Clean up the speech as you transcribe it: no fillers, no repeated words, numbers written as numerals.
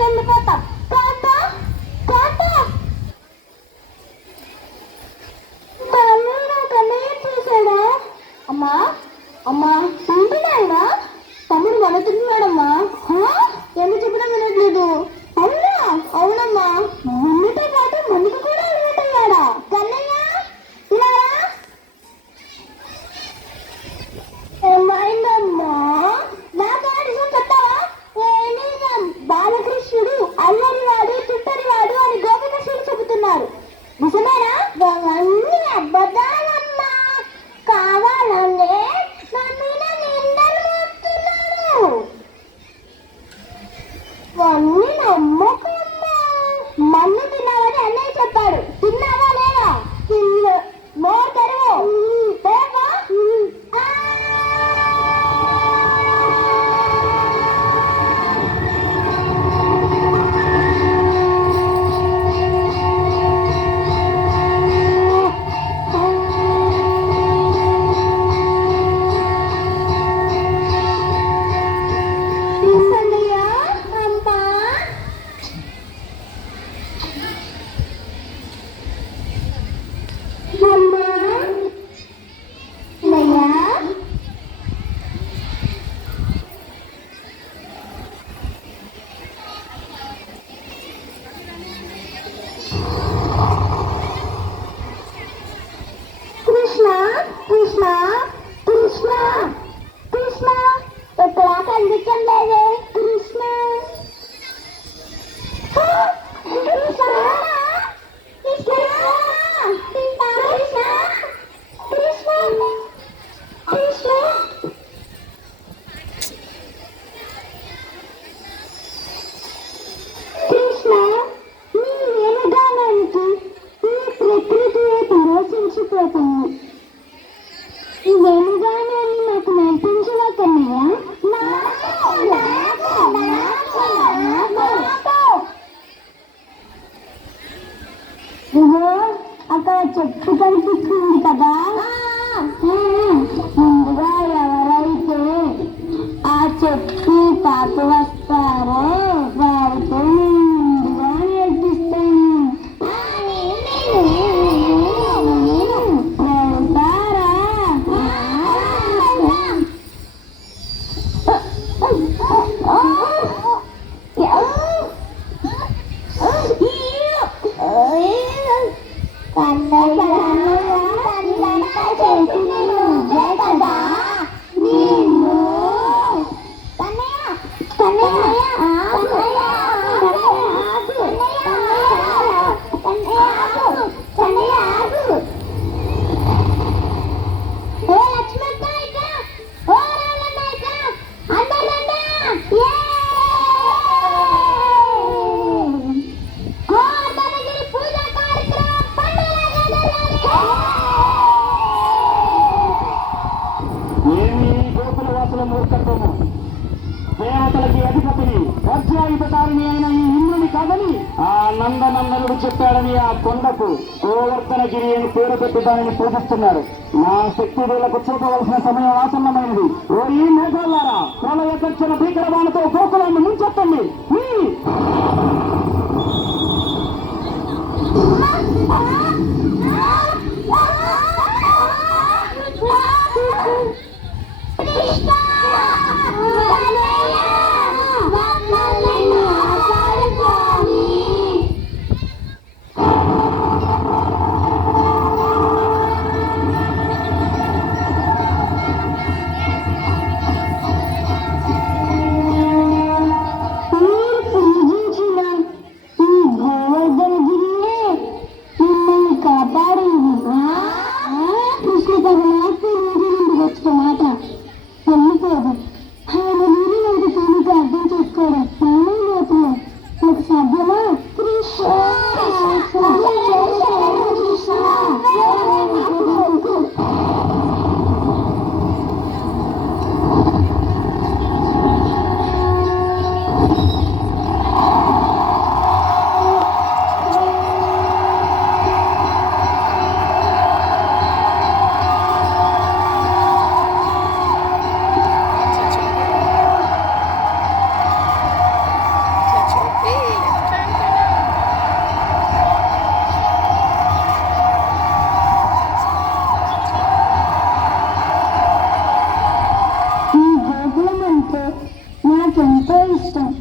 వెళ్ళిపోతాం. కాంతా కాంతా కన్నయ్య చూసాడా? అమ్మా అమ్మా ఏంటి నాయన తమ్ముడు వనతున్నాడమ్మా. ఎందుకు చెప్పడం వినట్లేదు? అవునా? అవునమ్మా, మమ్మీతో పాటు మనకు కూడా అలవాటయ్యాడా? కన్నయ్య ఇలా ఏమైందమ్మా? నాకు నిజం చెప్తావా? నిజం, బాలకృష్ణుడు అల్లరివాడు చుట్టరివాడు అని గోపికృష్ణుడు చెబుతున్నారు. నిజమేనా? అవన్నీ అబద్ధాలమ్మా. కావాలంటే నా మీద నిందలు మోపుతున్నారు. అవన్నీ నమ్మకమ్మా. మన్ను తిన్నావని అన్నయ్య చెప్పాడు. తిన్నావా లేదా? మోర్ తెరువు. కృష్ణ కృష్ణ కృష్ణ ఎక్కడా కనిపించడం లేదే? కృష్ణ పరవశించిపోతుంది. ఇదేమిగానే నాకు నేర్పించవా కన్నయ్య? ఇగో అక్కడ చెట్టు కనిపిస్తుంది కదా, ముందుగా ఎవరైతే ఆ చెట్టు తాకు వస్తారో వారితో ముందుగా నేర్పిస్తాను. దేవతలకి అధిపతిని వజ్రాయుధారిణి అయిన ఈ ఇంద్రుని కాదని ఆ నందనందనుడు చెప్పాడని ఆ కొండకు గోవర్ధనగిరి అని పేరు పెట్టి దానిని పూజిస్తున్నారు. నా శక్తివేళ్లకు చూపవలసిన సమయం ఆసన్నమైనది. ఓ ఈ మేఘాలారా, ప్రళయ గర్జన భీకరవాణతో గోకులాన్ని ముంచెత్తండి. ఇష్టం.